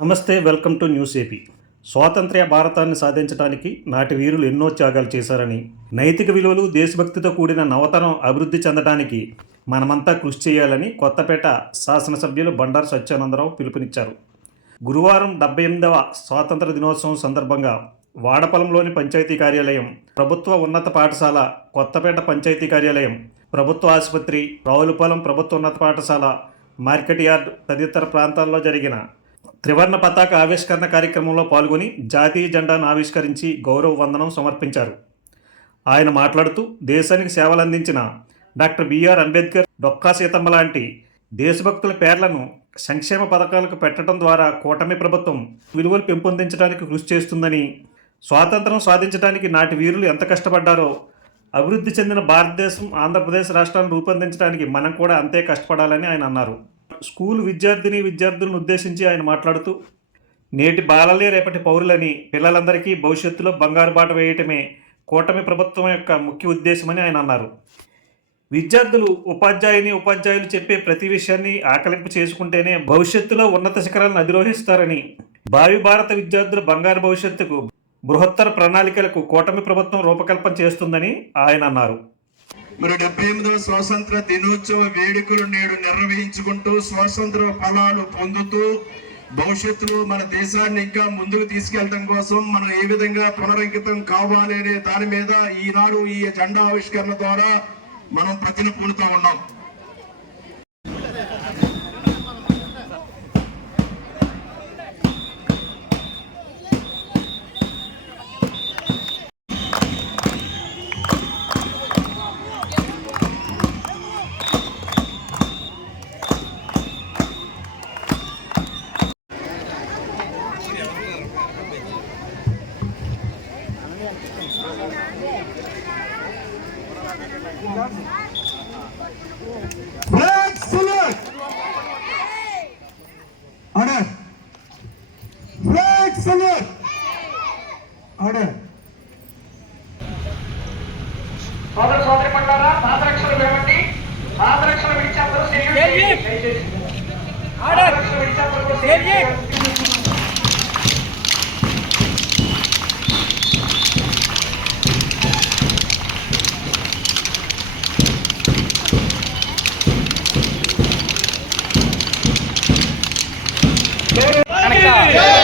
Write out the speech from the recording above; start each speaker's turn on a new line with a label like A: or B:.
A: నమస్తే welcome to news AP. స్వాతంత్ర్య భారతాన్ని సాధించడానికి నాటి వీరులు ఎన్నో త్యాగాలు చేశారని నైతిక విలువలు దేశభక్తితో కూడిన నవతరం అభివృద్ధి చెందడానికి మనమంతా కృషి చేయాలని కొత్తపేట శాసనసభ్యులు బండారు సత్యానందరావు పిలుపునిచ్చారు. గురువారం డెబ్బై ఎనిమిదవ స్వాతంత్ర దినోత్సవం సందర్భంగా వాడపలంలోని పంచాయతీ కార్యాలయం ప్రభుత్వ ఉన్నత పాఠశాల కొత్తపేట పంచాయతీ కార్యాలయం ప్రభుత్వ ఆసుపత్రి రావులపాలెం ప్రభుత్వ ఉన్నత పాఠశాల మార్కెట్ యార్డ్ తదితర ప్రాంతాల్లో జరిగిన త్రివర్ణ పతాక ఆవిష్కరణ కార్యక్రమంలో పాల్గొని జాతీయ జెండాను ఆవిష్కరించి గౌరవ వందనం సమర్పించారు. ఆయన మాట్లాడుతూ దేశానికి సేవలందించిన doctor B R Ambedkar Dokka Seethamma లాంటి దేశభక్తుల పేర్లను సంక్షేమ పథకాలకు పెట్టడం ద్వారా కూటమి ప్రభుత్వం విలువలు పెంపొందించడానికి కృషి చేస్తుందని స్వాతంత్రం సాధించడానికి నాటి వీరులు ఎంత కష్టపడ్డారో అభివృద్ధి చెందిన భారతదేశం ఆంధ్రప్రదేశ్ రాష్ట్రాన్ని రూపొందించడానికి మనం కూడా అంతే కష్టపడాలని ఆయన అన్నారు. స్కూల్ విద్యార్థిని విద్యార్థులను ఉద్దేశించి ఆయన మాట్లాడుతూ నేటి బాలలే రేపటి పౌరులని పిల్లలందరికీ భవిష్యత్తులో బంగారు బాట వేయటమే కూటమి ప్రభుత్వం యొక్క ముఖ్య ఉద్దేశమని ఆయన అన్నారు. విద్యార్థులు ఉపాధ్యాయుని ఉపాధ్యాయులు చెప్పే ప్రతి విషయాన్ని ఆకలింపు చేసుకుంటేనే భవిష్యత్తులో ఉన్నత శిఖరాలను అధిరోహిస్తారని భావి భారత విద్యార్థుల బంగారు భవిష్యత్తుకు బృహత్తర ప్రణాళికలకు కూటమి ప్రభుత్వం రూపకల్పన చేస్తుందని ఆయన అన్నారు.
B: మరి డెబ్బై ఎనిమిదవ స్వాతంత్ర దినోత్సవ వేడుకలు నేడు నిర్వహించుకుంటూ స్వాతంత్ర ఫలాలు పొందుతూ భవిష్యత్తులో మన దేశాన్ని ఇంకా ముందుకు తీసుకెళ్ళడం కోసం మనం ఏ విధంగా పునరంకితం కావాలి అనే దాని మీద ఈనాడు ఈ జెండా ఆవిష్కరణ ద్వారా మనం ప్రతిన పూనుతా ఉన్నాం. Order! Flag salute! Order!
C: సోదర సోదరి పట్టారా పాదరక్షలు విడవండి పాదరక్షలు విడిచేప్పుడు పాదరక్షలు విడిచేప్పుడు Yeah.